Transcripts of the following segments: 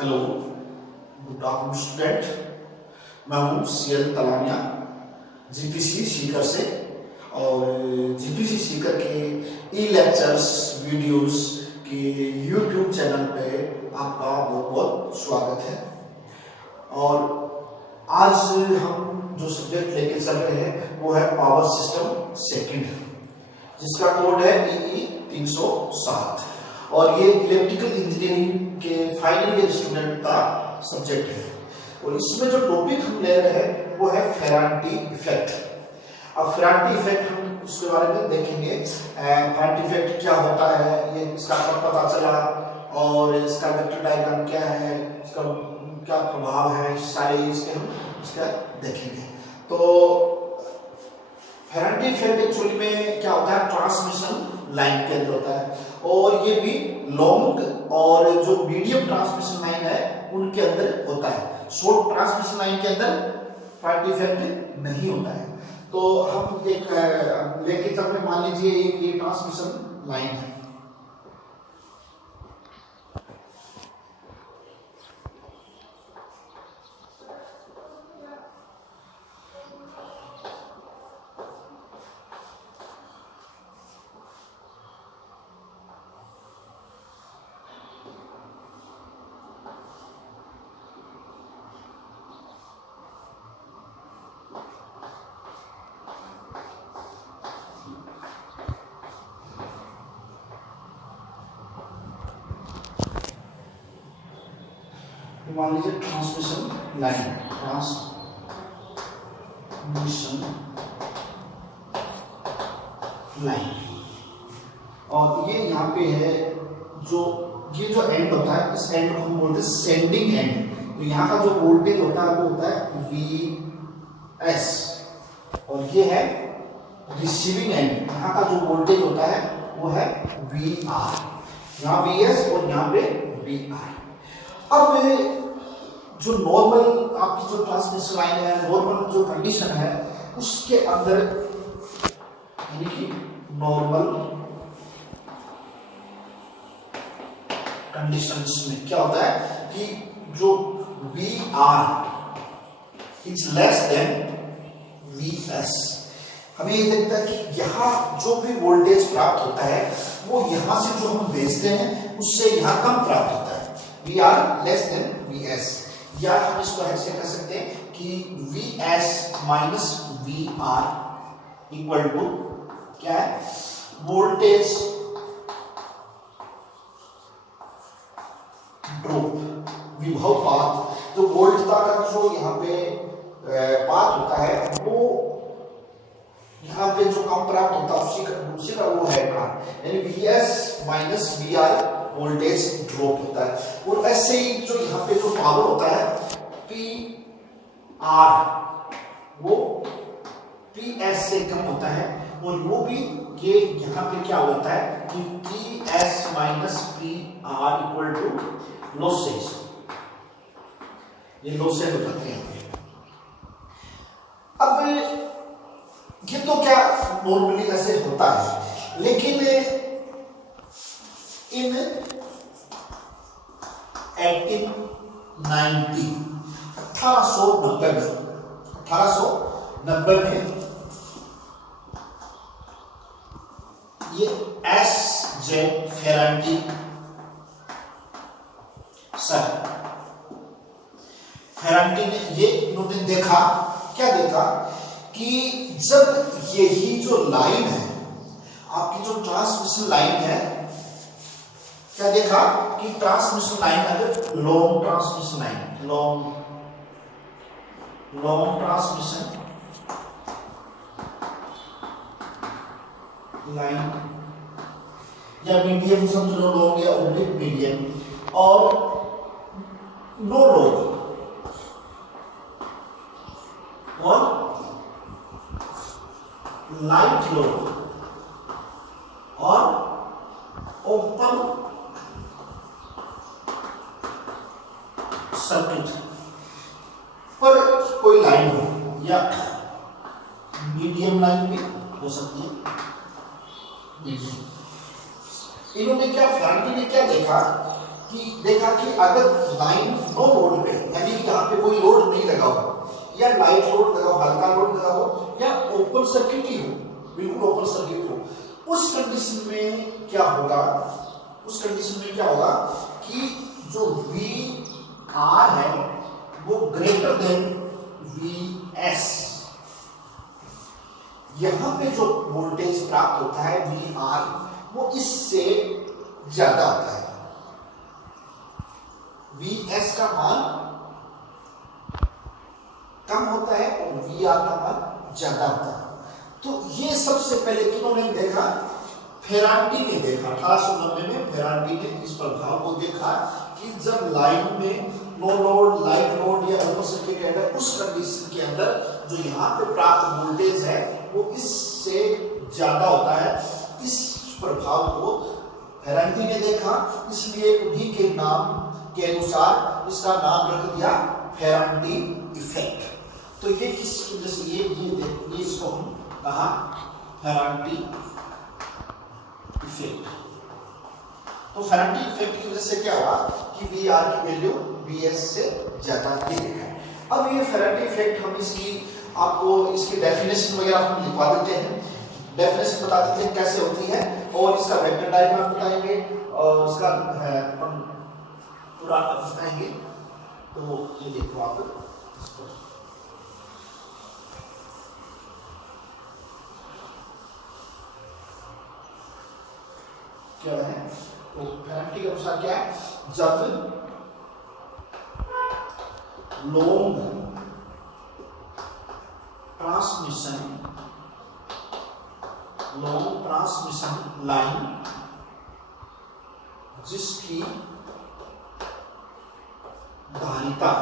Hello, good afternoon student. मैं हूँ CL तलानिया GPC Sikar से। और जीपीसी सीकर के ई लेक्चर्स वीडियोस के यूट्यूब चैनल पे आपका बहुत बहुत स्वागत है। और आज हम जो सब्जेक्ट लेके चल रहे हैं वो है पावर सिस्टम सेकंड, जिसका कोड है EE 307 और ये इलेक्ट्रिकल इंजीनियरिंग के फाइनल ईयर स्टूडेंट का सब्जेक्ट है। और इसमें जो टॉपिक हम ले रहे हैं वो है फेरांटी इफेक्ट। अब फेरांटी इफेक्ट हम उसके बारे में देखेंगे। फेरांटी इफेक्ट क्या होता है, ये इसका कब पता चला और इसका वेक्टर डायग्राम क्या है, इसका क्या प्रभाव है, सारे इसके हम इसका देखेंगे। तो फेरांटी इफेक्ट एक्चुअली में क्या होता है, ट्रांसमिशन लाइन के अंदर होता है और ये भी लॉन्ग और जो मीडियम ट्रांसमिशन लाइन है उनके अंदर होता है। शॉर्ट ट्रांसमिशन लाइन के अंदर फेरांटी इफेक्ट नहीं होता है। तो हम एक लेके चल रहे, मान लीजिए एक ये ट्रांसमिशन लाइन है। मान लीजिए ट्रांसमिशन लाइन, ट्रांसमिशन लाइन, और ये यहाँ पे है जो ये जो एंड होता है, इस एंड को हम बोलते हैं सेंडिंग एंड। तो यहाँ का जो वोल्टेज होता है वो होता है VS और ये है रिसीविंग एंड। यहाँ का जो वोल्टेज होता है वो है VR, यहाँ VS और यहाँ पे VR। अब जो नॉर्मल आपकी जो ट्रांसमिशन लाइन है, नॉर्मल जो कंडीशन है उसके अंदर, यानी कि नॉर्मल कंडीशंस में क्या होता है कि जो VR is less then VS, हमें ये देखता है कि यहाँ जो भी वोल्टेज प्राप्त होता है वो यहाँ से जो हम भेजते हैं उससे यहाँ कम प्राप्त होता है, VR लेस देन VS। या हम इसको ऐसे कह सकते हैं कि VS minus VR equal to क्या है, वोल्टेज ड्रॉप, विभव पात। तो वोल्टता का जो यहाँ पे पात होता है वो यहाँ पे जो कम प्राप्त होता है उसी का वो है यानी VS minus VR voltage drop होता है। और ऐसे ही जो यहाँ पे जो पावर होता है PR वो PS से कम होता है और वो भी ये यहाँ पे क्या होता है कि PS minus PR equal to losses, ये लॉसेस हो जाते हैं। अब ये तो क्या नॉर्मली ऐसे होता है, लेकिन इन 1890 में ये S.J. फेरांटी ने इन्होंने देखा, क्या देखा कि जब यही जो लाइन है आपकी जो ट्रांसमिशन लाइन है, क्या देखा कि ट्रांसमिशन लाइन अगर long transmission line, long transmission line या मीडियम समझ लो, लॉन्ग या ओब्लिक मीडियम, और नो लॉन्ग और लाइट लोड और ओपन सर्किट पर कोई लाइन हो या मीडियम लाइन भी हो सकती है। इन्होंने क्या, फेरांटी ने क्या देखा कि देखा कि अगर लाइन नो लोड पे, यानी कि यहाँ पे कोई लोड नहीं लगा हो, या लाइट लोड लगा हो, हल्का लोड लगा हो, या ओपन सर्किट ही हो, बिल्कुल ओपन सर्किट हो, उस कंडीशन में क्या होगा, उस कंडीशन में क्या होगा कि जो वी आर है वो ग्रेटर देन वी एस। यहां पे जो वोल्टेज प्राप्त होता है वी आर, वो इससे ज्यादा होता है। वी एस का मान कम होता है और वी आर का मान ज्यादा होता है। तो ये सबसे पहले किन्होंने देखा, फेरांटी ने देखा। 1890 में फेरांटी ने इस प्रभाव को देखा कि जब लाइन में नो लोड, लाइट लोड या ओपन सर्किट के अंदर, उस कंडीशन के अंदर जो यहाँ पे प्राप्त वोल्टेज है वो इससे ज्यादा होता है। इस प्रभाव को फेरांटी ने देखा, इसलिए उन्हीं के नाम के अनुसार इसका नाम रख दिया फेरांटी इफेक्ट। तो ये किस वजह से, ये इसको हम कहा फेरांटी इफेक्ट। तो फेरांटी इफेक्ट की वजह से क्या हुआ कि वी आर की वैल्यू वी एस से ज्यादा ये देखा है। अब ये फेरांटी इफेक्ट हम इसकी आपको इसकी डेफिनेशन वगैरह हम लिखवा देते हैं, डेफिनेशन बता देते हैं कैसे होती है, और इसका वेक्टर डायग्राम बताएंगे और इसका हम पूरा बताएंगे। तो ये देखो आप क्या है, तो फेरांटी के अनुसार क्या है, जब लॉन्ग ट्रांसमिशन लाइन जिसकी धारिता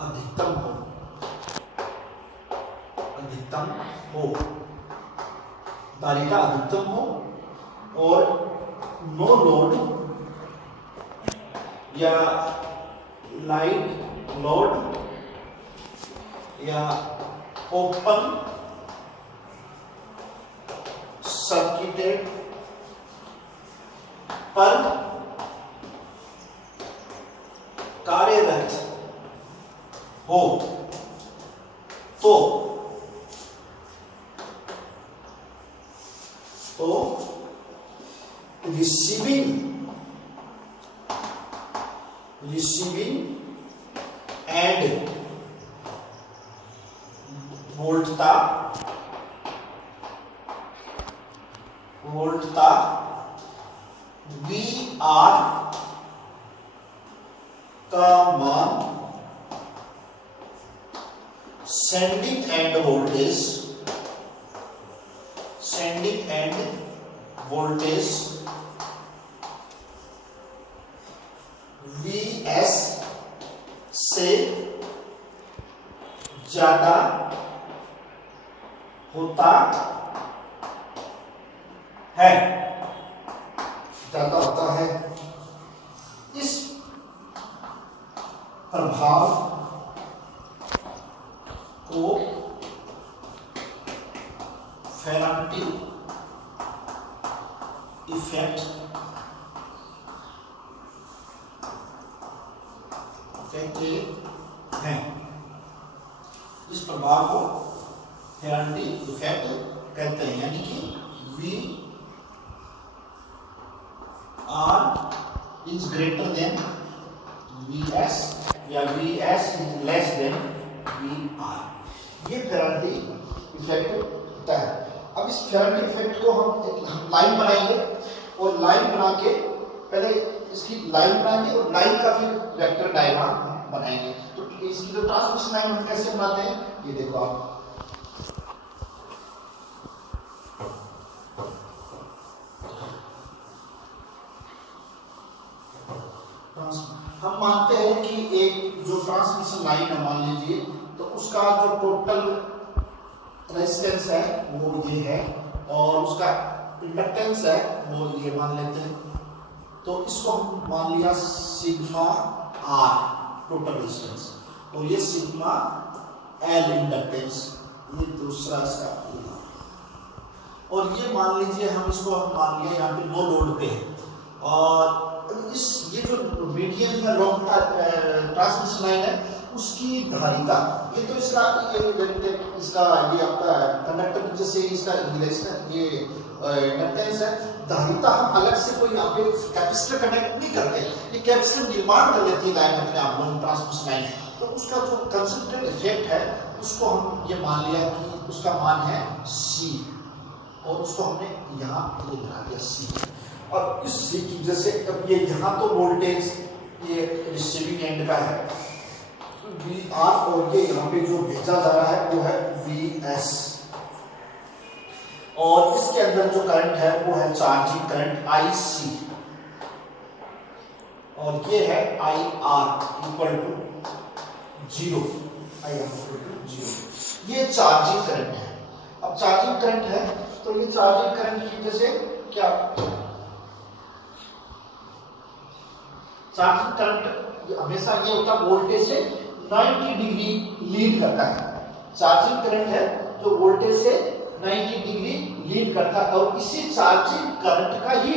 अधिकतम हो, धारिता अधिकतम हो और नो लोड या लाइट लोड या ओपन सर्किटेड पर कार्यरत हो, तो रिसीविंग एंड वोल्टता वी आर का मान sending end voltage V S से ज्यादा होता है। इस प्रभाव को फेरांटी इफेक्ट कहते हैं। इस प्रभाव को फेरांटी इफेक्ट कहते हैं, यानी कि V R is greater than V S या V S is less than V R. ये फेरांटी इफेक्ट होता है। अब इस फेरांटी इफेक्ट को हम लाइन बनाएंगे और लाइन बना के पहले इसकी लाइन बनाएंगे और लाइन का फिर वेक्टर डायग्राम बनाएंगे। तो इसकी जो ट्रांसमिशन लाइन हम कैसे बनाते हैं, ये देखो आप। हम मानते हैं कि एक जो ट्रांसमिशन लाइन है मान लीजिए, तो उसका जो टोटल रेजिस्टेंस है वो ये है और उसका इंडक्टेंस है वो ये मान लेते हैं। तो इसको हम मान लिया सिग्मा आर टोटल रेजिस्टेंस, और ये सिग्मा एल इंडक्टेंस, ये दूसरा इसका। और ये मान लीजिए हम इसको मान लिया यहाँ पे नो लोड पे है, और इस ये जो मीडियम है लॉन्ग ट्रांसमिशन लाइन है उसकी धारिता, ये तो इसका ये आपका कंडक्टर की जैसे इसका ये कंटेंस है, धारिता हम अलग से कोई यहाँ पे कैपेसिटर कनेक्ट नहीं करते, ये कैपेसिटर निर्माण कर लेती है लाइन अपने आप लॉन्ग ट्रांसमिशन लाइन, तो उसका जो कंसंट्रेट इफेक्ट है उसको हम ये मान लिया कि उसका मान है C, और उसको हमने यहाँ ये बना दिया C, और इस C की जैसे अब ये यहाँ तो वोल्टेज ये रिसीविंग एंड का है VR, और ये यहाँ पे जो भेजा जा रहा है वो है VS, और इसके अंदर जो करंट है वो है चार्जिंग करंट IC, और ये है IR इक्वल टू 0, ये चार्जिंग करंट है। अब चार्जिंग करंट है तो ये चार्जिंग करंट की जैसे क्या, चार्जिंग करंट हमेशा ये होता है वोल्टेज से 90 डिग्री लीड करता है, चार्जिंग करंट है जो वोल्टेज से 90 डिग्री लीड करता है, और इसी चार्जिंग करंट का ही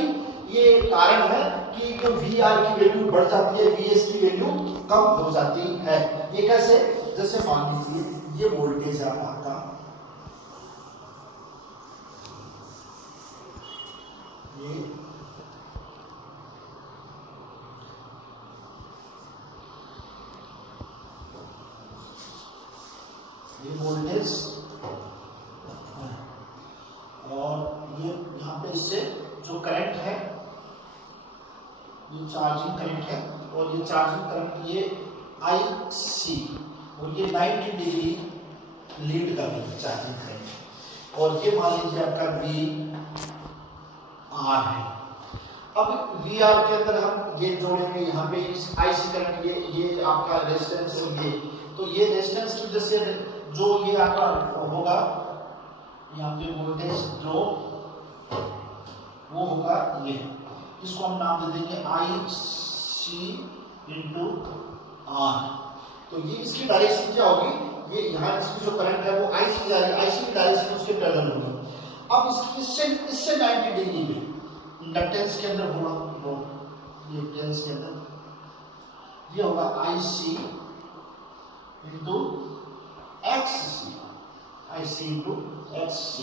ये कारण है कि जो VR की वैल्यू बढ़ जाती है, VS की वैल्यू कम हो जाती है। ये कैसे, जैसे मान लीजिए ये वोल्टेज है आपका, ये वोल्टेज, और ये यहाँ पे इससे जो करंट है ये चार्जिंग करंट है, और ये चार्जिंग करंट ये IC, और ये 90 डिग्री लीड कर रही है चार्जिंग करंट, और ये मान लीजिए आपका VR है। अब VR के अंदर हम ये जोड़ेंगे यहाँ पे IC करंट, ये आपका रेजिस्टेंस, और तो ये रेजिस्टेंस की वजह से जो ये आपका होगा यहाँ पे वोल्टेज ड्रॉप वो होगा ये, इसको हम नाम दे देंगे IC इंटू R, तो ये इसकी डायरेक्शन क्या होगी, ये यहाँ इसकी जो करंट है वो IC की डायरेक्शन उसके पैरेलल होगी। अब इससे 90 डिग्री पे इंडक्टेंस के अंदर होगा, ये इंडक्टेंस के अंदर ये होगा IC into XC, IC into XC,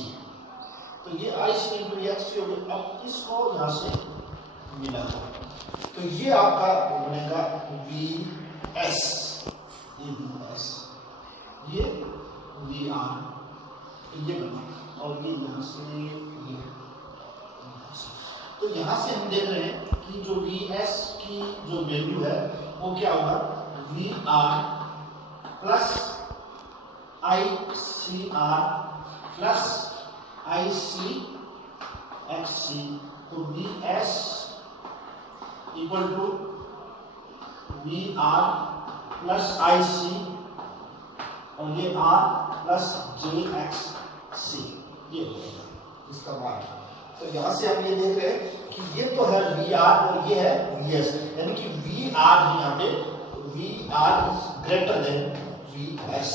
तो ये IC इंटू XC हो गया। अब इसको यहाँ से मिला तो ये आपका बनेगा VS, ये VS, ये VR, ये बना, और ये यहाँ से ये, तो यहाँ से हम देख रहे हैं कि जो VS की जो वैल्यू है वो क्या होगा, VR plus ICR plus ICXC, तो VS equal to VR plus IC, और ये R प्लस JXC, ये इसका मान। तो यहाँ से हम ये देख रहे हैं कि ये तो है VR और ये है VS, यानी कि VR यहाँ पे VR is greater then VS,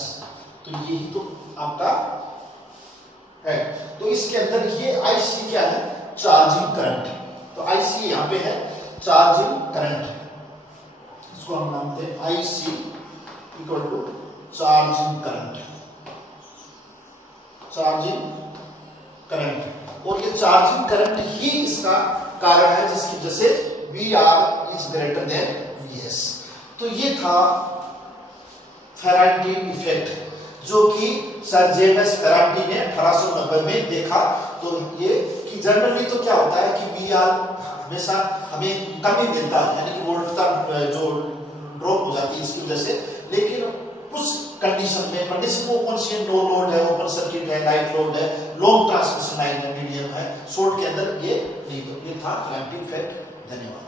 तो यही तो आपका है। तो इसके अंदर ये IC क्या है, चार्जिंग करंट, तो IC यहाँ पे है चार्जिंग करंट, इसको हम नाम देते हैं IC equal to charging current, charging current, और ये चार्जिंग करंट ही इसका कारण है जिसकी वजह से VR is greater then VS। तो ये था फेराडे इफेक्ट जो कि सर जेम्स फेराडे ने 1890 में देखा। तो ये कि जनरली तो क्या होता है कि VR हमेशा हमें कमी मिलता है, यानी कि वोल्टता जो ड्रॉप हो जाती है इसकी वजह से, लेकिन उस कंडीशन में कंडीशन वो कौन सी है, नो लोड है, ओपन सर्किट है, लाइट लोड है, लॉन्ग ट्रांसमिशन लाइन है, मीडियम है, शॉर्ट के अंदर ये नहीं। तो ये था फेराडे इफेक्ट। धन्यवाद।